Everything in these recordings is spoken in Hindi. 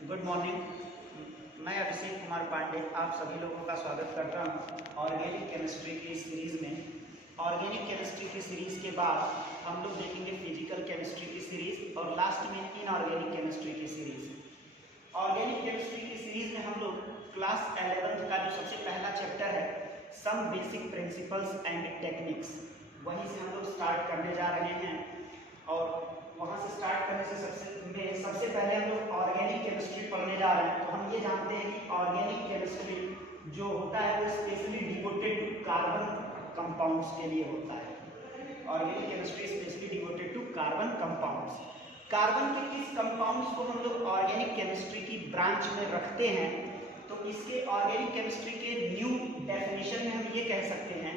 Good morning. मैं अभिषेक कुमार पांडे आप सभी लोगों का स्वागत करता हूं ऑर्गेनिक केमिस्ट्री की सीरीज़ में। ऑर्गेनिक केमिस्ट्री की सीरीज़ के बाद हम लोग देखेंगे फिजिकल केमिस्ट्री की सीरीज़ और लास्ट में इनऑर्गेनिक केमिस्ट्री की सीरीज़। ऑर्गेनिक केमिस्ट्री की सीरीज़ में हम लोग क्लास 11th का जो सबसे पहला चैप्टर है some basic principles and techniques, वहीं से हम लोग स्टार्ट करने जा रहे हैं। और वहाँ से स्टार्ट करने से सबसे पहले हम लोग ऑर्गेनिक केमिस्ट्री पढ़ने जा रहे हैं। तो हम ये जानते हैं कि ऑर्गेनिक केमिस्ट्री जो होता है वो specially devoted to carbon compounds के लिए होता है। Organic chemistry specially devoted to carbon compounds. Carbon के किस कंपाउंड्स को हम लोग ऑर्गेनिक केमिस्ट्री की ब्रांच में रखते हैं, तो इसके ऑर्गेनिक केमिस्ट्री के न्यू डेफिनेशन में हम ये कह सकते हैं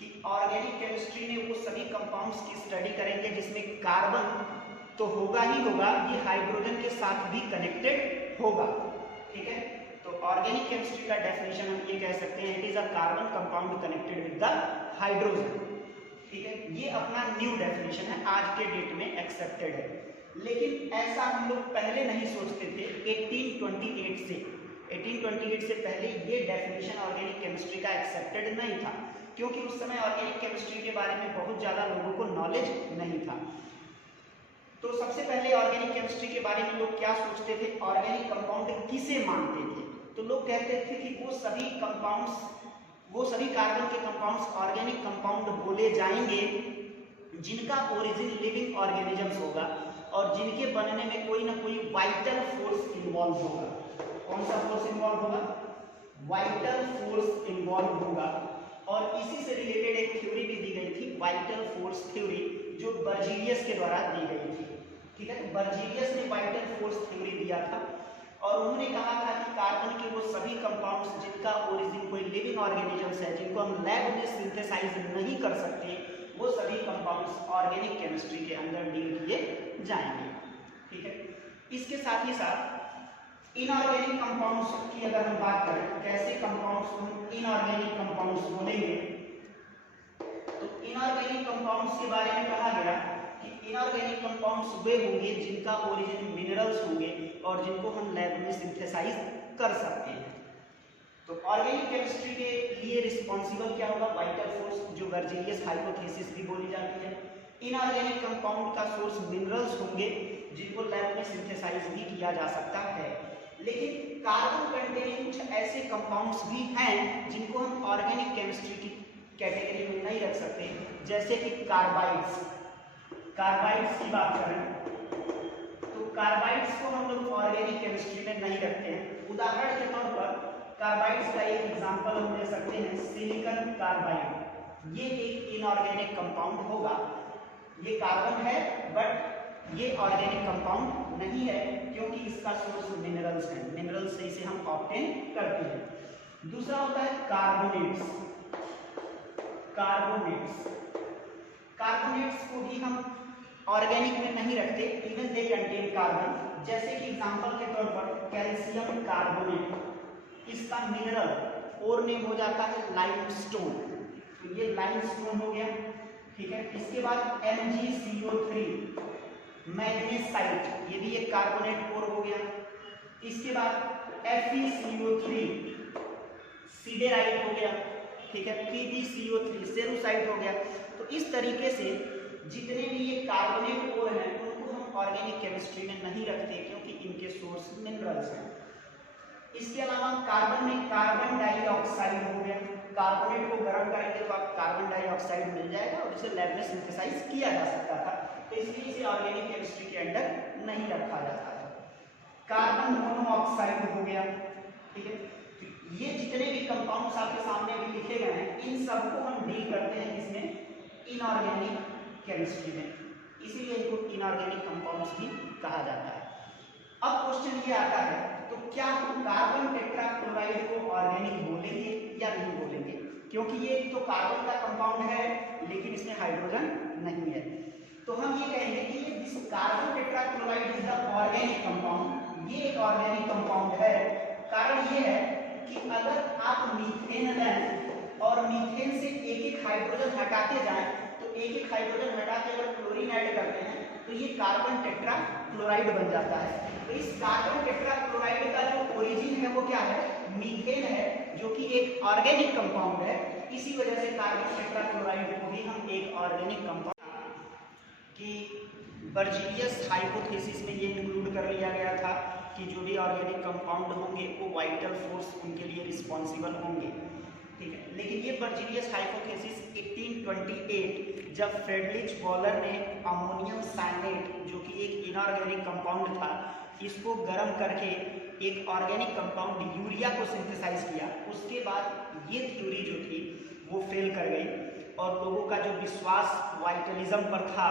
कि ऑर्गेनिक केमिस्ट्री में वो सभी कंपाउंड्स की स्टडी करेंगे जिसमें कार्बन तो होगा ही होगा, ये हाइड्रोजन के साथ भी कनेक्टेड होगा। ठीक है, तो ऑर्गेनिक केमिस्ट्री का डेफिनेशन हम ये कह सकते हैं, it is a carbon compound connected with the hydrogen. ठीक है, ये अपना न्यू डेफिनेशन है, आज के डेट में एक्सेप्टेड है। लेकिन ऐसा हम लोग पहले नहीं सोचते थे। 1828 से पहले ये डेफिनेशन ऑर्गेनिक केमिस्ट्री का एक्सेप्टेड नहीं था, क्योंकि उस समय ऑर्गेनिक केमिस्ट्री के बारे में बहुत ज़्यादा लोगों को नॉलेज नहीं था। तो सबसे पहले ऑर्गेनिक केमिस्ट्री के बारे में लोग क्या सोचते थे, ऑर्गेनिक कंपाउंड किसे मानते थे? तो लोग कहते थे कि वो सभी कार्बन के कंपाउंड्स ऑर्गेनिक कंपाउंड बोले जाएंगे जिनका ओरिजिन लिविंग ऑर्गेनिजम्स होगा और जिनके बनने में कोई ना कोई वाइटल फोर्स इन्वॉल्व होगा। कौन सा फोर्स इन्वॉल्व होगा? वाइटल फोर्स इन्वॉल्व होगा। और इसी से रिलेटेड एक थ्योरी भी दी गई थी, वाइटल फोर्स थ्योरी, जो बर्जीलियस के द्वारा दी गई थी। ठीक है, बर्जीलियस ने वाइटल फोर्स थ्योरी दिया था और उन्होंने कहा था कि कार्बन के वो सभी कंपाउंड्स जिनका ओरिजिन कोई लिविंग ऑर्गेनिजम्स है, जिनको हम लैब में सिंथेसाइज नहीं कर सकते, वो सभी कंपाउंड्स ऑर्गेनिक केमिस्ट्री के अंदर डील किए जाएंगे। ठीक है, इसके साथ ही साथ इनऑर्गेनिक कंपाउंड्स की अगर हम बात करें, कैसे कंपाउंड्स को इनऑर्गेनिक कंपाउंड्स बोलेंगे, तो इनऑर्गेनिक कंपाउंड्स के बारे में कहा गया कि इनऑर्गेनिक कंपाउंड्स वे होंगे जिनका ओरिजिन मिनरल्स होंगे और जिनको हम लैब में सिंथेसाइज कर सकते हैं। तो ऑर्गेनिक केमिस्ट्री के लिए रिस्पॉन्सिबल क्या होगा? वाइटल फोर्स, जो बर्जीलियस हाइपोथेसिस भी बोली जाती है। इनऑर्गेनिक कंपाउंड का सोर्स मिनरल्स होंगे जिनको लैब में सिंथेसाइज भी किया जा सकता है। लेकिन कार्बन कंटेनिंग कुछ ऐसे कंपाउंड्स भी हैं जिनको हम ऑर्गेनिक केमिस्ट्री की कैटेगरी में नहीं रख सकते, जैसे कि कार्बाइड्स। कार्बाइड्स की बात करें तो कार्बाइड्स को हम लोग ऑर्गेनिक केमिस्ट्री में नहीं रखते हैं। उदाहरण के तौर पर कार्बाइड्स का एक एग्जांपल हम ले सकते हैं, सिलिकॉन कार्बाइड। ये एक इनऑर्गेनिक कंपाउंड होगा। ये कार्बन है बट ये ऑर्गेनिक कंपाउंड नहीं है, क्योंकि इसका सोर्स मिनरल्स है, मिनरल से इसे हम ऑब्टेन करते हैं। दूसरा होता है कार्बोनेट्स। कार्बोनेट्स को भी हम ऑर्गेनिक में नहीं रखते, इवन दे कंटेन कार्बन। जैसे कि एग्जांपल के तौर पर कैल्शियम कार्बोनेट, इसका मिनरल और नेम हो जाता है लाइमस्टोन, तो ये लाइमस्टोन हो गया। ठीक है, इसके बाद MgCO3 मैग्नेसाइट, ये भी एक कार्बोनेट और हो गया। इसके बाद FeCO3 सिडेराइट हो गया। ठीक है, PbCO3 सेरुसाइट हो गया। तो इस तरीके से जितने भी ये कार्बोनेट और हैं उनको हम ऑर्गेनिक केमिस्ट्री में नहीं रखते, क्योंकि इनके सोर्स मिनरल्स हैं। इसके अलावा कार्बन में कार्बन डाइऑक्साइड हो गया। कार्बोनेट को गर्म करेंगे तो आप कार्बन डाइऑक्साइड मिल जाएगा और इसे लैब में सिंथेसाइज किया जा सकता था, तो इसलिए इसे ऑर्गेनिक केमिस्ट्री के अंदर नहीं रखा जाता है। कार्बन मोनोऑक्साइड हो गया। ठीक है, तो ये जितने भी कंपाउंड्स आपके सामने भी लिखे गए हैं, इन सबको हम डील करते हैं इसमें इनऑर्गेनिक केमिस्ट्री में, इसीलिए इनको इनऑर्गेनिक कंपाउंड्स भी कहा जाता है। अब क्वेश्चन ये आता है, तो क्या हम कार्बन टेट्राक्लोराइड को ऑर्गेनिक बोलेंगे या नहीं बोलेंगे? क्योंकि ये तो कार्बन का कंपाउंड है लेकिन इसमें हाइड्रोजन नहीं है। तो हम ये कहेंगे कि ये this carbon tetrachloride is the organic compound, ये एक ऑर्गेनिक कंपाउंड है। कारण ये है कि अगर आप मीथेन लें और मीथेन से एक एक हाइड्रोजन हटाते जाएं, तो एक एक हाइड्रोजन हटा के अगर क्लोरीन ऐड करते हैं तो ये कार्बन टेट्राक्लोराइड बन जाता है। तो इस कार्बन टेट्राक्लोराइड वो क्या है, मीथेन है, जो कि एक ऑर्गेनिक कंपाउंड है। इसी वजह से कार्बन टेट्राक्लोराइड को भी हम एक ऑर्गेनिक कंपाउंड कि बर्जीलियस हाइपोथेसिस में ये इंक्लूड कर लिया गया था कि जो भी ऑर्गेनिक कंपाउंड होंगे वो वाइटल फोर्स उनके लिए रिस्पॉन्सिबल होंगे, ठीक है। लेकिन ये बर्जीलियस हाइपोथेसिस 1828 जब फ्रेडरिच वॉलर ने अमोनियम साइनेट, जो कि एक इनऑर्गेनिक कंपाउंड था, इसको गर्म करके एक ऑर्गेनिक कंपाउंड यूरिया को सिंथेसाइज किया, उसके बाद ये थ्योरी जो थी वो फेल कर गई और लोगों का जो विश्वास वाइटलिज्म पर था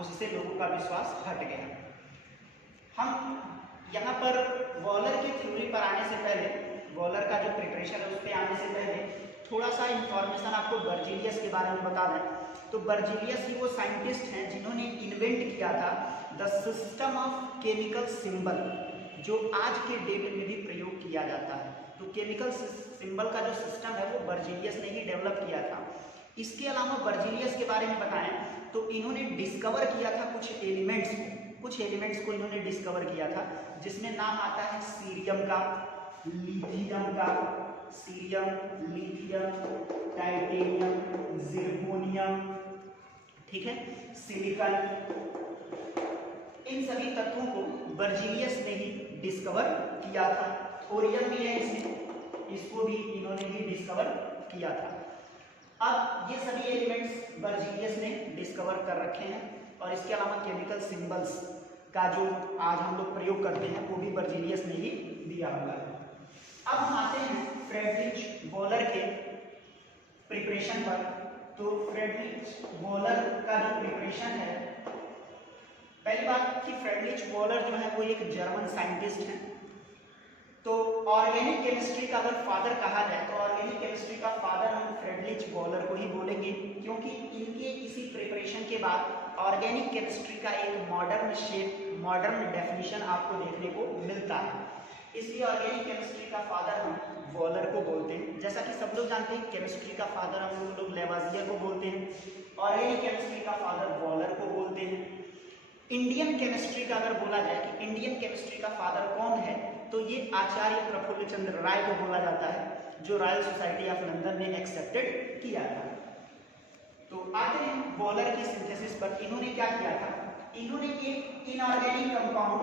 उससे लोगों का विश्वास हट गया। हम यहाँ पर वॉलर की थ्योरी पर आने से पहले, वॉलर का जो प्रिपरेशन है उस पर आने से पहले थोड़ा सा इंफॉर्मेशन आपको बर्जीलियस के बारे में बता दें। तो बर्जीलियस ही वो साइंटिस्ट हैं जिन्होंने इन्वेंट किया था the system of chemical symbol, जो आज के डेट में भी प्रयोग किया जाता है। तो केमिकल सिंबल का जो सिस्टम है वो बर्जीलियस ने ही डेवलप किया था। इसके अलावा बर्जीलियस के बारे में बताएं तो इन्होंने डिस्कवर किया था कुछ एलिमेंट्स को इन्होंने डिस्कवर किया था, जिसमें नाम आता है सीरियम का, लिथियम का, सीरियम, लिथियम, टाइटेनियम, जिरकोनियम, ठीक है, सिलिकॉन। इन सभी तत्वों को बर्जीलियस ने ही डिस्कवर किया था। थोरियम भी है इसमें, इसको भी इन्होंने ही डिस्कवर किया था। अब ये सभी एलिमेंट्स बर्जीलियस ने डिस्कवर कर रखे हैं और इसके अलावा केमिकल सिंबल्स का जो आज हम लोग प्रयोग करते हैं वो भी बर्जीलियस ने ही दिया हुआ है। अब हम आते हैं फ्रेडरिच वॉलर के प्रिपरेशन पर। तो फ्रेडरिच वॉलर का जो प्रिपरेशन है, पहली बात कि फ्रेडरिच वॉलर जो है वो एक जर्मन साइंटिस्ट हैं। तो ऑर्गेनिक केमिस्ट्री का अगर फादर कहा जाए तो ऑर्गेनिक केमिस्ट्री का फादर हम फ्रेडरिच वॉलर को ही बोलेंगे, क्योंकि इनके इसी प्रिपरेशन के बाद ऑर्गेनिक केमिस्ट्री का एक मॉडर्न शेप, मॉडर्न डेफिनेशन आपको देखने को मिलता है। इसलिए ऑर्गेनिक केमिस्ट्री का फादर हम वॉलर को बोलते हैं। जैसा कि सब लोग जानते हैं केमिस्ट्री का फादर हम लोग लेवाजियर को बोलते हैं, ऑर्गेनिक केमिस्ट्री का फादर वॉलर को बोलते हैं। इंडियन केमिस्ट्री का अगर बोला जाए कि इंडियन केमिस्ट्री का फादर कौन है, तो ये आचार्य प्रफुल्ल चंद्र राय को बोला जाता है, जो रॉयल सोसाइटी ऑफ लंदन ने एक्सेप्टेड किया था। तो आते हैं वॉलर की सिंथेसिस पर। इन्होंने क्या किया था, इन्होंने एक inorganic compound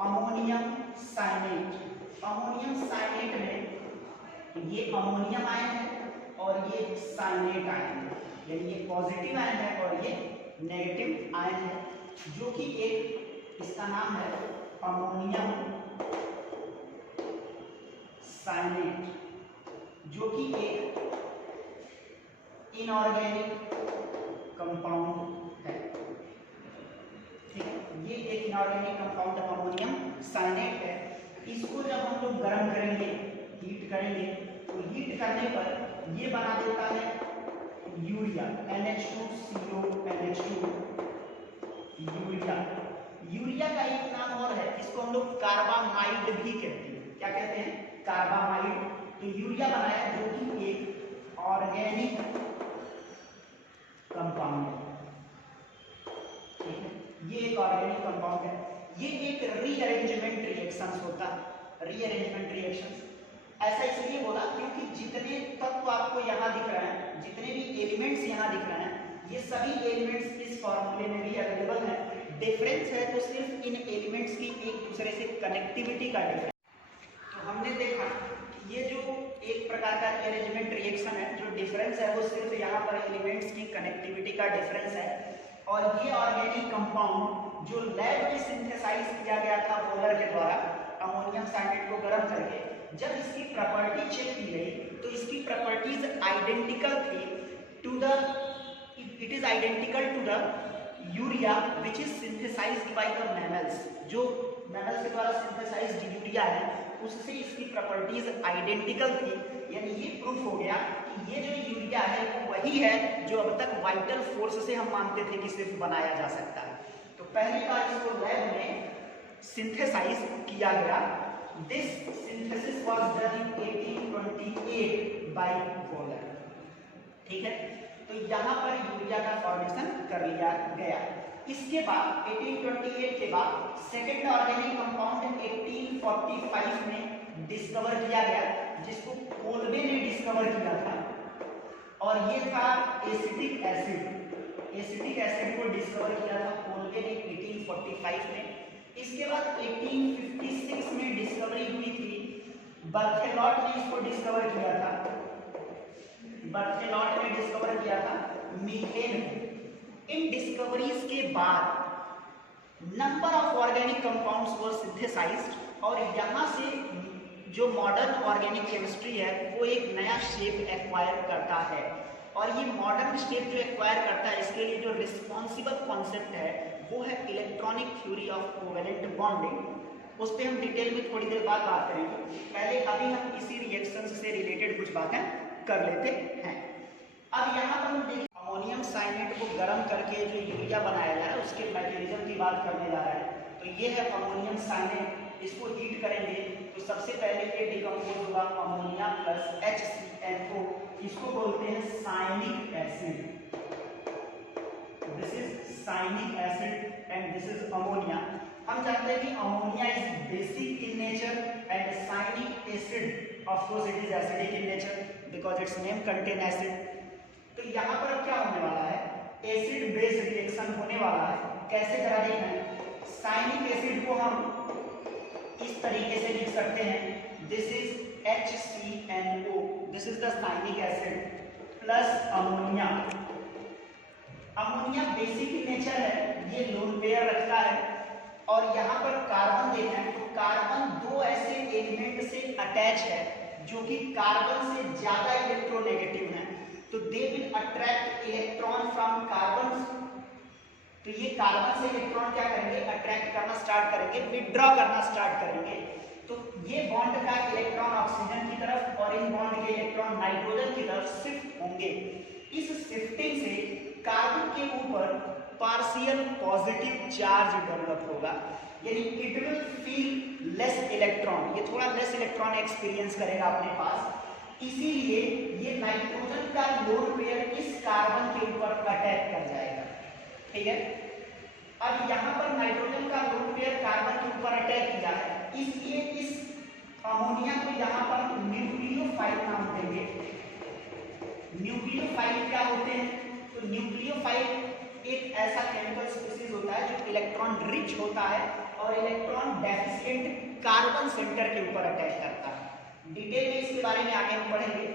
ammonium cyanate, ammonium cyanate में ये अमोनियम आयन है और ये साइनेट आयन है, यानी ये पॉजिटिव आयन है और ये नेगेटिव आयन है, जो कि एक, इसका नाम है अमोनियम साइनेट, जो कि एक इनऑर्गेनिक कंपाउंड है, ठीक है। ये एक इनऑर्गेनिक कंपाउंड अमोनियम साइनेट है। इसको जब हम लोग गर्म करेंगे, हीट करेंगे, तो हीट करने पर ये बना देता है urea, NH2CO NH2 urea. Urea का एक नाम और है, इसको हम लोग कार्बामाइड भी कहते हैं। क्या कहते हैं, कार्बामाइड। तो यूरिया बनाया जो कि एक ऑर्गेनिक कंपाउंड है, ठीक है। ये एक ऑर्गेनिक कंपाउंड है। ये एक रीअरेंजमेंट रिएक्शंस होता है, रीअरेंजमेंट रिएक्शंस। ऐसा इसलिए बोला क्योंकि जितने तत्व आपको यहाँ दिख रहे हैं, जितने भी एलिमेंट्स यहाँ दिख रहे हैं, ये सभी एलिमेंट्स इस फॉर्मूले में भी अवेलेबल है। डिफरेंस है तो सिर्फ इन एलिमेंट्स की एक दूसरे से कनेक्टिविटी का डिफरेंस। तो हमने देखा कि ये जो एक प्रकार का रीअरेंजमेंट रिएक्शन है, जो डिफरेंस है वो सिर्फ यहाँ पर एलिमेंट्स की कनेक्टिविटी का डिफरेंस है। और ये ऑर्गेनिक कंपाउंड जो लैब में सिंथेसाइज किया गया था वॉलर के द्वारा अमोनियम साइनेट को गर्म करके, जब इसकी प्रॉपर्टी चेक की गई तो इसकी प्रॉपर्टीज आइडेंटिकल थी to the, it is identical to the urea which is synthesized by the mammals. जो मैमल्स के द्वारा सिंथेसाइज्ड यूरिया है उससे इसकी प्रॉपर्टीज आइडेंटिकल थी। यानी ये प्रूफ हो गया कि ये जो यूरिया है वो वही है जो अब तक वाइटल फोर्स से हम मानते थे कि सिर्फ बनाया जा सकता है। तो पहली बार इसको लैब में सिंथेसाइज किया गया। This synthesis was done in 1828 by Wohler, ठीक है। तो यहाँ पर यूरिया का फॉर्मेशन कर लिया गया। इसके बाद 1828 के बाद सेकेंड ऑर्गेनिक कंपाउंड 1845 में डिस्कवर किया गया, जिसको कोल्बे ने डिस्कवर किया था, और ये था एसिटिक एसिड। एसिटिक एसिड को डिस्कवर किया था कोल्बे ने 1845 में। इसके बाद 1856 में डिस्कवरी हुई थी, बर्थेलॉट ने इसको डिस्कवर किया था, बर्थेलॉट ने डिस्कवर किया था मीथेन। इन डिस्कवरीज के बाद number of organic compounds were synthesized, और यहाँ से जो मॉडर्न ऑर्गेनिक केमिस्ट्री है वो एक नया शेप एक्वायर करता है। और ये मॉडर्न शेप जो एक्वायर करता है, इसके लिए जो रिस्पॉन्सिबल कॉन्सेप्ट है वो है electronic theory of covalent bonding. उस पर हम डिटेल में थोड़ी देर बाद बात करेंगे। पहले अभी हम इसी रिएक्शन से रिलेटेड कुछ बातें कर लेते हैं। अब यहाँ पर हम देखिए अमोनियम साइनेट को गर्म करके जो यूरिया बनाया जा रहा है उसके मैकेनिज्म की बात करने जा रहा है। तो ये है अमोनियम साइनेट, इसको हीट करेंगे तो सबसे पहले ये डिकम्पोज होगा अमोनिया प्लस HCl, इसको बोलते हैं cyanic acid. This is cyanic acid and this is ammonia. हम जानते हैं कि ammonia is basic in nature and cyanic acid of course it is acidic in nature because its name contain acid. तो यहाँ पर क्या होने वाला है, एसिड बेस रिएक्शन होने वाला है। कैसे जरा देखें, साइनिक एसिड को हम इस तरीके से लिख सकते हैं, this is HCNO, this is the cyanic acid plus ammonia. Ammonia basic in nature है, ये लोन पेयर रखता है, और यहाँ पर कार्बन देखें तो कार्बन दो ऐसे एलिमेंट से अटैच है जो कि कार्बन से ज्यादा इलेक्ट्रोनेगेटिव है, तो they will attract electron from carbon. तो ये कार्बन से इलेक्ट्रॉन क्या करेंगे, अट्रैक्ट करना स्टार्ट करेंगे, विथड्रॉ करना स्टार्ट करेंगे। तो ये बॉन्ड का इलेक्ट्रॉन ऑक्सीजन की तरफ और इन बॉन्ड के इलेक्ट्रॉन नाइट्रोजन की तरफ शिफ्ट होंगे। इस शिफ्टिंग से कार्बन के ऊपर पार्शियल पॉजिटिव चार्ज डेवलप होगा, यानी it will feel less electron, ये थोड़ा लेस इलेक्ट्रॉन एक्सपीरियंस करेगा अपने पास। इसीलिए ये नाइट्रोजन का लोन पेयर इस कार्बन के ऊपर अटैक कर जाएगा, ठीक है। अब यहाँ पर नाइट्रोजन का लोन पेयर कार्बन के ऊपर अटैक किया है, इसलिए इस अमोनिया को यहाँ पर न्यूक्लियोफाइल नाम देंगे। न्यूक्लियोफाइल क्या होते हैं, तो न्यूक्लियोफाइल एक ऐसा केमिकल स्पीशीज होता है जो इलेक्ट्रॉन रिच होता है और इलेक्ट्रॉन डेफिशिएंट कार्बन सेंटर के ऊपर अटैक करता है। डिटेल में इसके बारे में आगे हम पढ़ेंगे।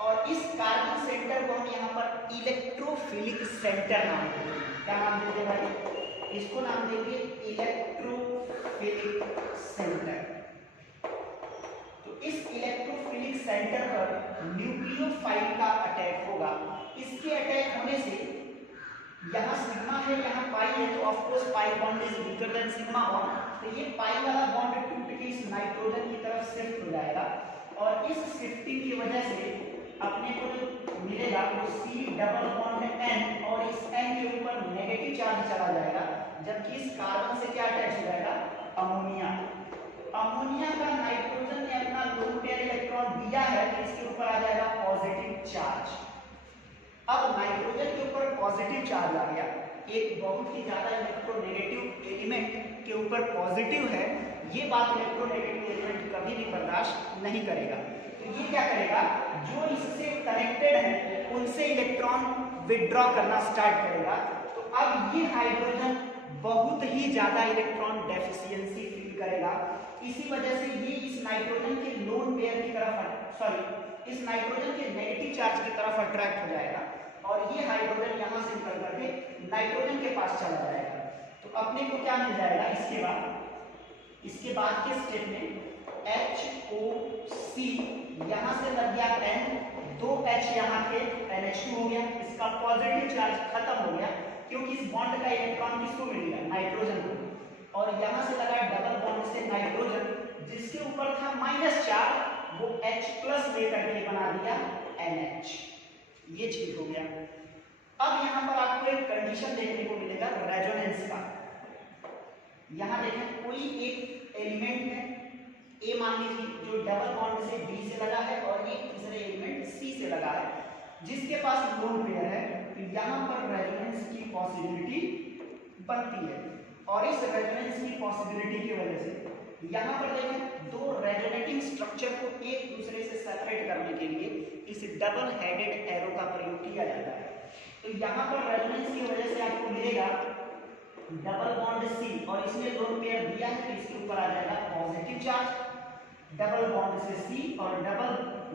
और इस कार्बन सेंटर को हम यहाँ पर इलेक्ट्रोफिलिक सेंटर नाम देंगे। क्या नाम देते हैं भाई, इसको नाम देंगे इलेक्ट्रोफिलिक सेंटर। तो इस इलेक्ट्रोफिलिक सेंटर पर न्यूक्लियोफाइल का अटैक होगा। इसके अटैक होने से यहाँ सिग्मा है, यहाँ पाई है, तो of course pi bond is weaker then sigma bond, तो ये पाई वाला बॉन्ड टूट के इस नाइट्रोजन की तरफ शिफ्ट हो जाएगा, और इस शिफ्टिंग की वजह से अपने को जो मिलेगा वो C डबल बॉन्ड N, और इस N के ऊपर नेगेटिव चार्ज चला जाएगा, जबकि इस कार्बन से क्या अटैच हो जाएगा, अमोनिया। अमोनिया का नाइट्रोजन ने अपना लोन पेयर इलेक्ट्रॉन दिया है, तो इसके ऊपर आ जाएगा पॉजिटिव चार्ज। अब नाइट्रोजन के ऊपर पॉजिटिव चार्ज आ गया, एक बहुत ही ज्यादा इलेक्ट्रोनेगेटिव एलिमेंट के ऊपर पॉजिटिव है, ये बात इलेक्ट्रोनेगेटिव एलिमेंट कभी भी बर्दाश्त नहीं करेगा। तो ये क्या करेगा, जो इससे कनेक्टेड है उनसे इलेक्ट्रॉन विथड्रॉ करना स्टार्ट करेगा। तो अब ये हाइड्रोजन बहुत ही ज्यादा इलेक्ट्रॉन डेफिशिएंसी फील करेगा, इसी वजह से ये इस नाइट्रोजन के लोन पेयर की तरफ इस नाइट्रोजन के नेगेटिव चार्ज की तरफ अट्रैक्ट हो जाएगा, और ये हाइड्रोजन यहाँ से निकल करके नाइट्रोजन के पास चला जाएगा। तो अपने को क्या मिल जाएगा, इसके बाद के स्टेप में HOC, यहाँ से लग गया N, 2 H यहाँ थे, NH2 हो गया, इसका पॉजिटिव चार्ज खत्म हो गया क्योंकि इस बॉन्ड का इलेक्ट्रॉन किसको मिल गया, नाइट्रोजन को, और यहाँ से लगा डबल बॉन्ड से नाइट्रोजन, जिसके ऊपर था माइनस चार्ज, वो H प्लस लेकर के बना दिया NH, ये चीज हो गया। अब यहाँ पर आपको एक कंडीशन देखने को मिलेगा रेजोनेंस का। यहाँ देखें कोई एक एलिमेंट है A मान लीजिए जो डबल बॉन्ड से B से लगा है, और एक तीसरे एलिमेंट C से लगा है, जिसके पास लोन पेयर है, तो यहाँ पर रेजोनेंस की पॉसिबिलिटी बनती है। और इस रेजोनेंस की पॉसिबिलिटी की वजह से यहाँ पर देखें दो रेजोनेटिंग स्ट्रक्चर स्ट्रक्चर को एक दूसरे से सेपरेट करने के लिए इस डबल हेडेड एरो का प्रयोग किया जाता है। तो यहाँ पर रेजोनेंस की वजह से आपको मिलेगा डबल बॉन्ड C, और इसमें लोन पेयर दिया है तो इसके ऊपर आ जाएगा पॉजिटिव चार्ज, डबल बॉन्ड से C, और डबल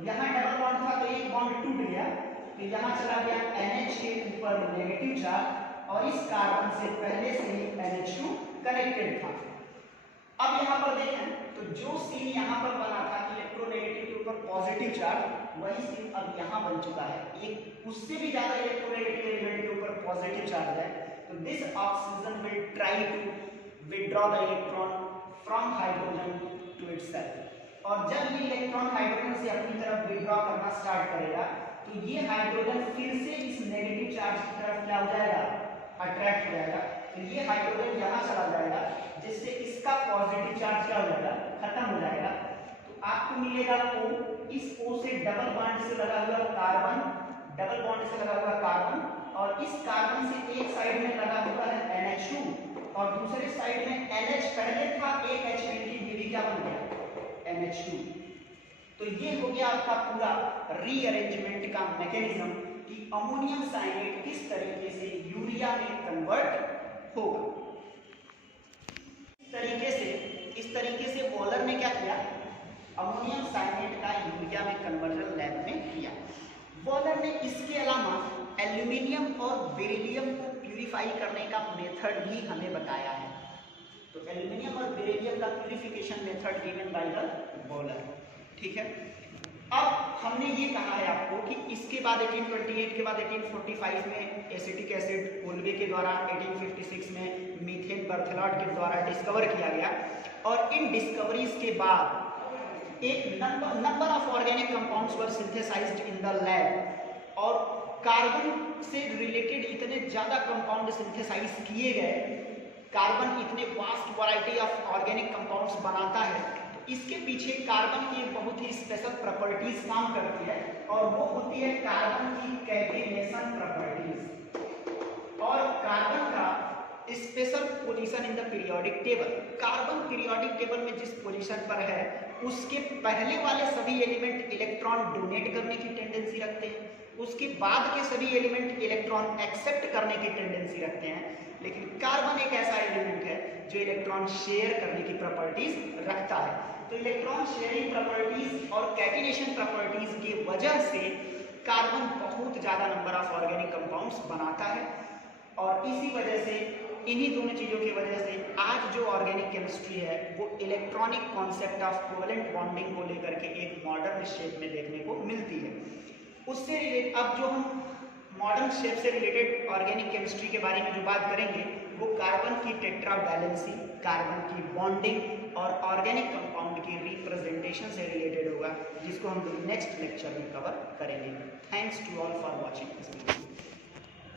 यहाँ डबल बॉन्ड था तो एक बॉन्ड टूट गया तो यहाँ चला गया NH के ऊपर नेगेटिव चार्ज, और इस कार्बन से पहले से ही NH2 कनेक्टेड था। अब यहाँ पर देखें तो जो सीन यहाँ पर बना था इलेक्ट्रोनेगेटिव के ऊपर पॉजिटिव चार्ज, वही सीन अब यहाँ बन चुका है, एक उससे भी ज्यादा इलेक्ट्रोनेगेटिव एलिमेंट के ऊपर पॉजिटिव चार्ज है। तो this oxygen will try to withdraw the electron from hydrogen to itself, और जब ये इलेक्ट्रॉन हाइड्रोजन से अपनी तरफ विथड्रॉ करना स्टार्ट करेगा तो ये हाइड्रोजन फिर से इस नेगेटिव चार्ज की तरफ क्या हो जाएगा, अट्रैक्ट हो जाएगा। तो ये हाइड्रोजन यहाँ चला जाएगा जिससे इसका पॉजिटिव चार्ज क्या हो जाएगा, खत्म हो जाएगा। तो आपको मिलेगा O, इस O से डबल बॉन्ड से लगा हुआ कार्बन, डबल बॉन्ड से लगा हुआ कार्बन, और इस कार्बन से एक साइड में लगा हुआ है NH2 और दूसरे साइड में NH पहले था, एक H ये भी क्या बन गया, NH2। तो ये हो गया आपका पूरा रीअरेंजमेंट का मैकेनिज्म कि अमोनियम साइनेट किस तरीके से यूरिया में कन्वर्ट होगा। इस तरीके से बॉलर ने क्या किया, अमोनियम साइनेट का यूरिया में कन्वर्जन लैब में किया। बॉलर ने इसके अलावा एल्यूमिनियम और बेरिलियम को प्यूरिफाई करने का मेथड भी हमें बताया है। तो एल्यूमिनियम और बेरिलियम का purification method given by the bowler, ठीक है। अब हमने ये कहा है आपको कि इसके बाद 1828 के बाद 1845 में एसिटिक एसिड ओल्वे के द्वारा, 1856 में मीथेन बर्थेलॉट के द्वारा डिस्कवर किया गया, और इन डिस्कवरीज के बाद एक number of organic compounds were synthesized in the lab, और कार्बन से रिलेटेड इतने ज्यादा कंपाउंड सिंथेसाइज किए गए, कार्बन इतने vast variety of organic compounds बनाता है, इसके पीछे कार्बन की बहुत ही स्पेशल प्रॉपर्टीज काम करती है, और वो होती है कार्बन की कैटेनेशन प्रॉपर्टीज, और कार्बन का special position in the periodic table. Carbon periodic table में जिस पोजीशन पर है उसके पहले वाले सभी एलिमेंट इलेक्ट्रॉन डोनेट करने की टेंडेंसी रखते हैं, उसके बाद के सभी एलिमेंट इलेक्ट्रॉन एक्सेप्ट करने की टेंडेंसी रखते हैं, लेकिन कार्बन एक ऐसा एलिमेंट है जो इलेक्ट्रॉन शेयर करने की प्रॉपर्टीज रखता है। तो इलेक्ट्रॉन शेयरिंग प्रॉपर्टीज और कैटिनेशन प्रॉपर्टीज की वजह से कार्बन बहुत ज्यादा नंबर ऑफ ऑर्गेनिक कंपाउंड्स बनाता है, और इसी वजह से, इन्हीं दोनों चीजों की वजह से आज जो ऑर्गेनिक केमिस्ट्री है वो electronic concept of covalent bonding को लेकर के एक मॉडर्न शेप में देखने को मिलती है। उससे रिलेटेड अब जो हम मॉडर्न शेप से रिलेटेड ऑर्गेनिक केमिस्ट्री के बारे में जो बात करेंगे वो कार्बन की टेट्रा वैलेंसी, कार्बन की बॉन्डिंग और ऑर्गेनिक कंपाउंड की रिप्रेजेंटेशन से रिलेटेड होगा, जिसको हम नेक्स्ट लेक्चर में कवर करेंगे। Thanks to all for watching this video.